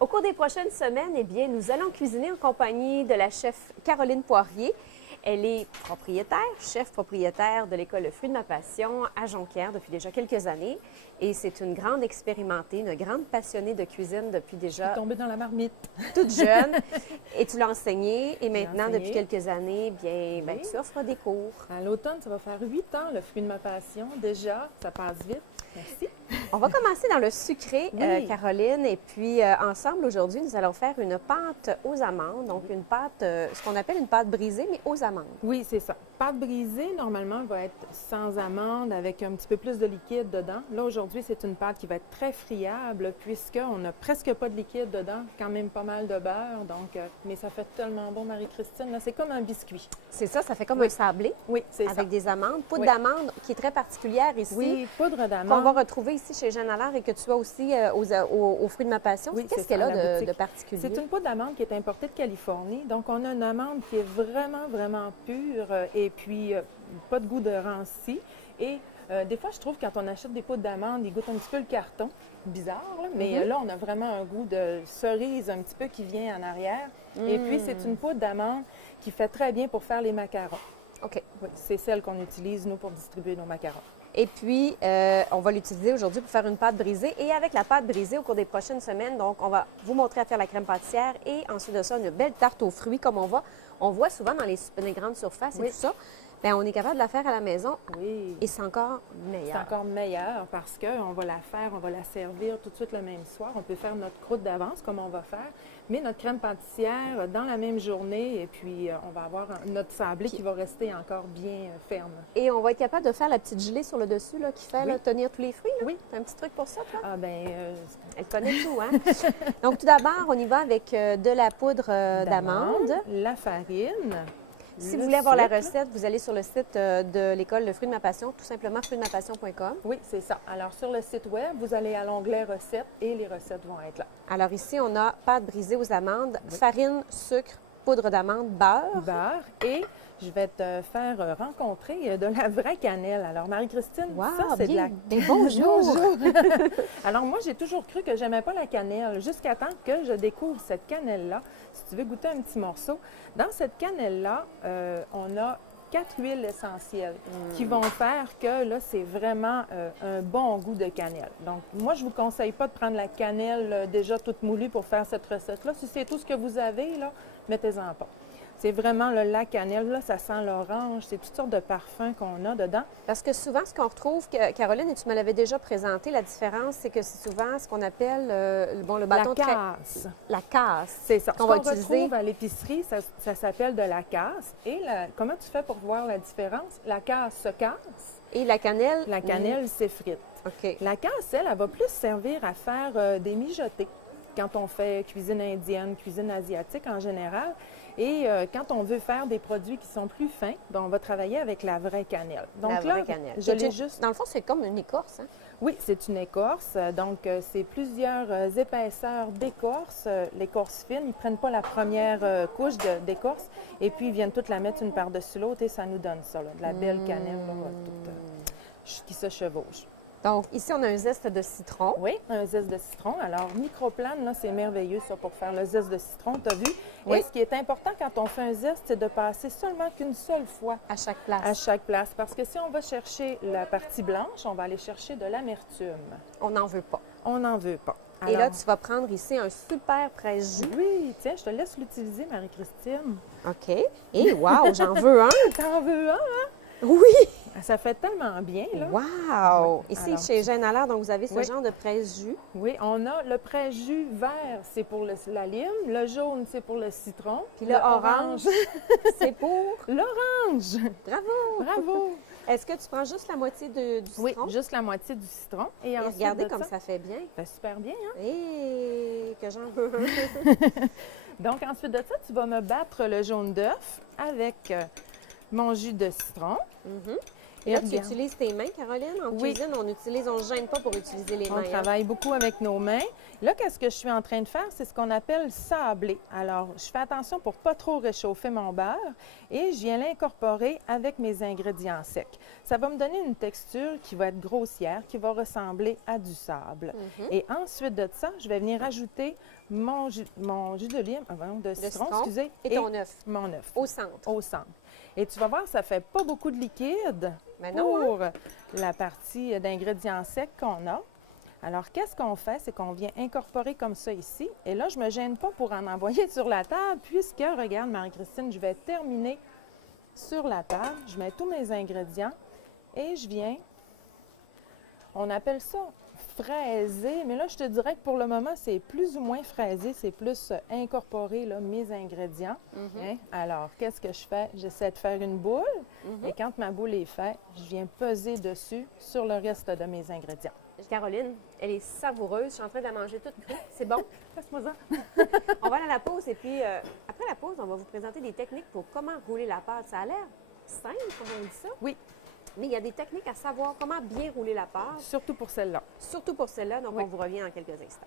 Au cours des prochaines semaines, eh bien, nous allons cuisiner en compagnie de la chef Caroline Poirier. Elle est propriétaire, chef propriétaire de l'école Le Fruit de ma Passion à Jonquière depuis déjà quelques années. Et c'est une grande expérimentée, une grande passionnée de cuisine depuis déjà Tombée dans la marmite. toute jeune. Et tu l'as enseigné. Et maintenant, enseigné. depuis quelques années, bien, ben, Oui. tu offres des cours. À l'automne, ça va faire 8 ans, le fruit de ma passion. Déjà, ça passe vite. Merci. On va commencer dans le sucré, Oui. Caroline. Et puis, ensemble, aujourd'hui, nous allons faire une pâte aux amandes. Donc, une pâte, ce qu'on appelle une pâte brisée, mais aux amandes. Oui, c'est ça. Pâte brisée, normalement, va être sans amande, avec un petit peu plus de liquide dedans. Là, aujourd'hui, c'est une pâte qui va être très friable, puisqu'on n'a presque pas de liquide dedans, quand même pas mal de beurre. Donc, mais ça fait tellement bon, Marie-Christine. Là, c'est comme un biscuit. C'est ça, ça fait comme Oui. un sablé Oui, c'est ça. avec des amandes. Poudre Oui. d'amande qui est très particulière ici. Oui, poudre Qu'on d'amande. va retrouver ici chez Jeanne Allard et que tu as aussi aux fruits de ma passion. Oui, Qu'est-ce c'est qu'elle ça, a à la de boutique. particulier? C'est une poudre d'amande qui est importée de Californie. Donc, on a une amande qui est vraiment, vraiment pure et puis pas de goût de ranci. Et des fois, je trouve quand on achète des poudres d'amande, ils goûtent un petit peu le carton. Bizarre, là. Mais là, on a vraiment un goût de cerise un petit peu qui vient en arrière. Et puis, c'est une poudre d'amande qui fait très bien pour faire les macarons. OK. Oui, c'est celle qu'on utilise, nous, pour distribuer nos macarons. Et puis, on va l'utiliser aujourd'hui pour faire une pâte brisée. Et avec la pâte brisée, au cours des prochaines semaines, donc, on va vous montrer à faire la crème pâtissière et ensuite de ça, une belle tarte aux fruits comme on voit souvent dans les grandes surfaces et Oui. tout ça. Bien, on est capable de la faire à la maison Oui. et c'est encore meilleur. C'est encore meilleur parce qu'on va la faire, on va la servir tout de suite le même soir. On peut faire notre croûte d'avance comme on va faire, mais notre crème pâtissière dans la même journée et puis on va avoir notre sablé qui va rester encore bien ferme. Et on va être capable de faire la petite gelée sur le dessus là, qui fait Oui. là, tenir tous les fruits. Là. Oui. T'as un petit truc pour ça, toi? Ah ben Elle connaît tout, hein? Donc, tout d'abord, on y va avec de la poudre d'amande. la farine. Si le vous voulez avoir la sucre. recette, vous allez sur le site de l'école Le Fruit de ma Passion, tout simplement fruitdemapassion.com. Oui, c'est ça. Alors sur le site web, vous allez à l'onglet recettes et les recettes vont être là. Alors ici, on a pâte brisée aux amandes, farine, sucre, poudre d'amande, beurre. Beurre et je vais te faire rencontrer de la vraie cannelle. Alors Marie-Christine, Wow, ça c'est de la bien. Bonjour! Alors, moi, j'ai toujours cru que j'aimais pas la cannelle, jusqu'à temps que je découvre cette cannelle-là. Si tu veux goûter un petit morceau, dans cette cannelle-là, on a 4 huiles essentielles qui vont faire que là, c'est vraiment un bon goût de cannelle. Donc, moi, je vous conseille pas de prendre la cannelle déjà toute moulue pour faire cette recette-là. Si c'est tout ce que vous avez, là, mettez-en pas. C'est vraiment la cannelle, là, ça sent l'orange, c'est toutes sortes de parfums qu'on a dedans. Parce que souvent, ce qu'on retrouve, Caroline, et tu me l'avais déjà présenté, la différence, c'est que c'est souvent ce qu'on appelle le bâton La casse. La casse. C'est ça. Ce qu'on qu'on va utiliser. retrouve à l'épicerie, ça s'appelle de la casse. Et comment tu fais pour voir la différence? La casse se casse, Et la cannelle? la cannelle s'effrite. OK. La casse, elle va plus servir à faire des mijotés quand on fait cuisine indienne, cuisine asiatique en général. Et quand on veut faire des produits qui sont plus fins, ben, on va travailler avec la vraie cannelle. Donc La là, vraie cannelle. je l'ai juste... Dans le fond, c'est comme une écorce, hein? Oui, c'est une écorce. Donc, c'est plusieurs épaisseurs d'écorce. L'écorce fine, ils ne prennent pas la première couche d'écorce et puis ils viennent toutes la mettre une par-dessus l'autre et ça nous donne ça, là, de la belle cannelle là, qui se chevauche. Donc, ici, on a un zeste de citron. Oui, un zeste de citron. Alors, microplane, là, c'est merveilleux, ça, pour faire le zeste de citron, tu as vu? Oui. Et ce qui est important quand on fait un zeste, c'est de passer seulement qu'une seule fois À chaque place. à chaque place. Parce que si on va chercher la partie blanche, on va aller chercher de l'amertume. On n'en veut pas. On n'en veut pas. Et là, Alors, tu vas prendre ici un super presse-jus. oui, tiens, je te laisse l'utiliser, Marie-Christine. OK. Et wow, j'en veux un. T'en veux un, hein? Oui! Ça fait tellement bien, là. Wow! Oui. Ici, Alors, chez Jeanne Allard, donc vous avez ce Oui. genre de presse-jus. Oui, on a le presse-jus vert, c'est pour la lime. Le jaune, c'est pour le citron. Puis le orange, c'est pour... L'orange! Bravo! Bravo! Est-ce que tu prends juste la moitié du Oui, citron? juste la moitié du citron. Et Et ensuite regardez de comme ça fait bien. fait super bien, hein? Et que j'en veux un. Donc, ensuite de ça, tu vas me battre le jaune d'œuf avec mon jus de citron. Mhm. Et Là, tu regarde. utilises tes mains, Caroline. En Oui. cuisine, on ne se gêne pas pour utiliser les On mains. Hein. travaille beaucoup avec nos mains. Là, qu'est-ce que je suis en train de faire? C'est ce qu'on appelle sabler. Alors, je fais attention pour pas trop réchauffer mon beurre et je viens l'incorporer avec mes ingrédients secs. Ça va me donner une texture qui va être grossière, qui va ressembler à du sable. Et ensuite de ça, je vais venir ajouter mon jus d'olive, de citron, excusez, Et ton œuf mon œuf au centre. au centre. Et tu vas voir, ça fait pas beaucoup de liquide Mais non, hein? pour la partie d'ingrédients secs qu'on a. Alors, qu'est-ce qu'on fait? C'est qu'on vient incorporer comme ça ici. Et là, je ne me gêne pas pour en envoyer sur la table, puisque, regarde, Marie-Christine, je vais terminer sur la table. Je mets tous mes ingrédients et je viens, on appelle ça fraiser, mais là, je te dirais que pour le moment, c'est plus ou moins fraisé, c'est plus incorporer là, mes ingrédients. Hein? Alors, qu'est-ce que je fais? J'essaie de faire une boule et quand ma boule est faite, je viens peser dessus sur le reste de mes ingrédients. Caroline, elle est savoureuse. Je suis en train de la manger toute crue. C'est bon. Passe-moi ça. On va aller à la pause et puis après la pause, on va vous présenter des techniques pour comment rouler la pâte. Ça a l'air simple, comme on dit ça. Oui, Mais il y a des techniques à savoir comment bien rouler la pâte, surtout pour celle-là. surtout pour celle-là. Donc, on vous revient en quelques instants.